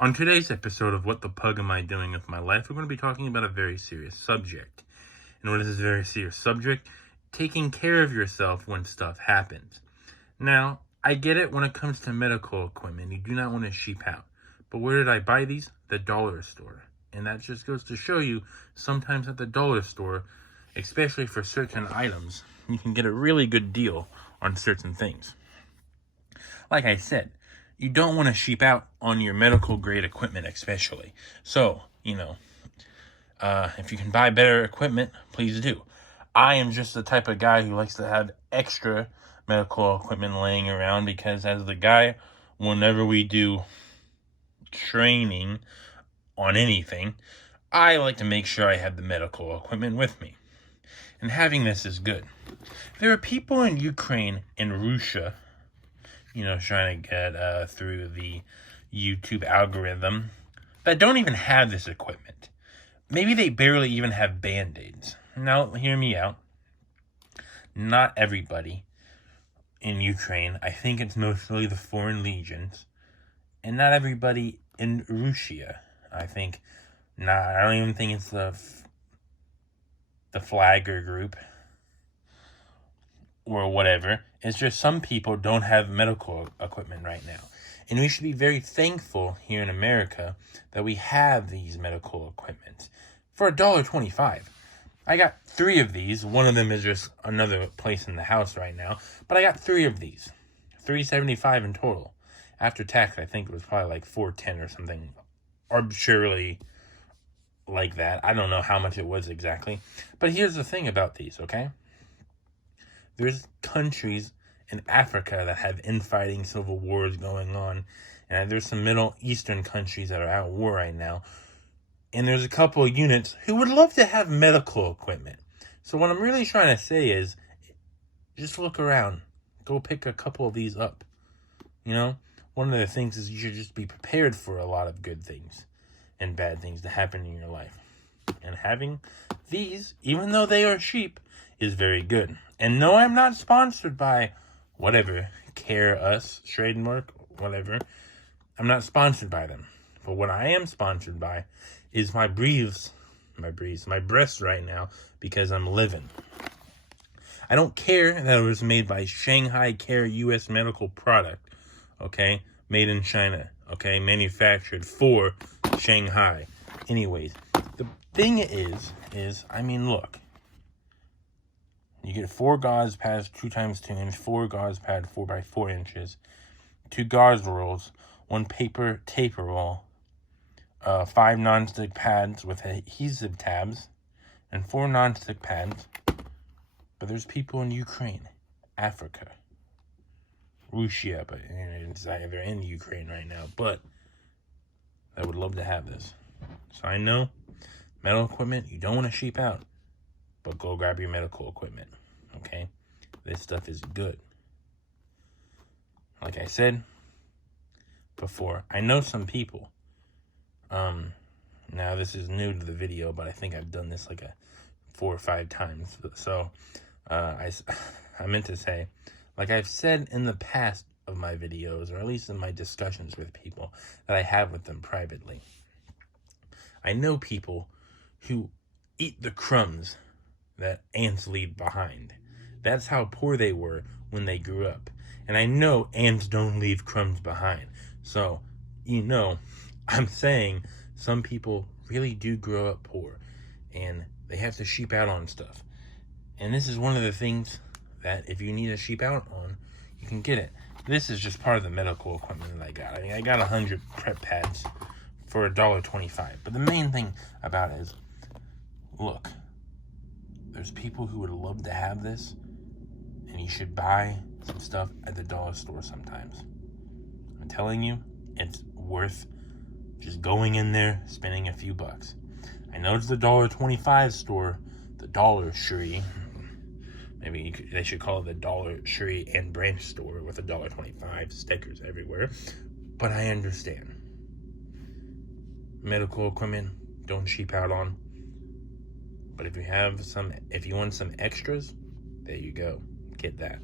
On today's episode of What the Pug Am I Doing with My Life, we're going to be talking about a very serious subject. And what is this very serious subject? Taking care of yourself when stuff happens. Now, I get it when it comes to medical equipment. You do not want to sheep out. But where did I buy these? The dollar store. And that just goes to show you, sometimes at the dollar store, especially for certain items, you can get a really good deal on certain things. Like I said, you don't want to sheep out on your medical grade equipment, especially. So, if you can buy better equipment, please do. I am just the type of guy who likes to have extra medical equipment laying around because as the guy, whenever we do training on anything, I like to make sure I have the medical equipment with me. And having this is good. There are people in Ukraine and Russia, trying to get through the YouTube algorithm that don't even have this equipment. Maybe they barely even have Band-Aids. Now, hear me out. Not everybody in Ukraine. I think it's mostly the foreign legions. And not everybody in Russia. I don't even think it's the Flagger group or whatever. It's just some people don't have medical equipment right now. And we should be very thankful here in America that we have these medical equipment for $1.25. I got 3 of these. One of them is just another place in the house right now. But I got 3 of these. $3.75 in total. After tax, I think it was probably like $4.10 or something arbitrarily like that. I don't know how much it was exactly. But here's the thing about these, okay? There's countries in Africa that have infighting civil wars going on. And there's some Middle Eastern countries that are at war right now. And there's a couple of units who would love to have medical equipment. So what I'm really trying to say is, just look around. Go pick a couple of these up. One of the things is you should just be prepared for a lot of good things and bad things to happen in your life. And having these, even though they are cheap, is very good. And no, I'm not sponsored by whatever, Care Us, trademark, whatever. I'm not sponsored by them. But what I am sponsored by is my breaths right now because I'm living. I don't care that it was made by Shanghai Care U.S. medical product, okay? Made in China, okay? Manufactured for Shanghai. Anyways, the thing is, look. You get 4 gauze pads, 2x2 inch, 4 gauze pad, 4x4 inches, 2 gauze rolls, 1 paper taper roll, 5 nonstick pads with adhesive tabs, and 4 nonstick pads. But there's people in Ukraine, Africa, Russia, but it's either in Ukraine right now, but I would love to have this. So I know medical equipment, you don't want to sheep out, but go grab your medical equipment, okay? This stuff is good. Like I said before, I know some people. Now this is new to the video, but I think I've done this like 4 or 5 times. So, I meant to say, like I've said in the past of my videos, or at least in my discussions with people that I have with them privately, I know people who eat the crumbs that ants leave behind. That's how poor they were when they grew up. And I know ants don't leave crumbs behind. So, I'm saying some people really do grow up poor. And they have to sheep out on stuff. And this is one of the things that if you need to sheep out on, you can get it. This is just part of the medical equipment that I got. I got 100 prep pads for $1.25. But the main thing about it is, look, there's people who would love to have this, and you should buy some stuff at the dollar store sometimes. I'm telling you, it's worth just going in there, spending a few bucks. I know it's the $1.25 store, the Dollar Tree. Maybe they should call it the Dollar Tree and Branch store with $1.25 stickers everywhere. But I understand. Medical equipment, don't sheep out on. But if you want some extras, there you go. Get that.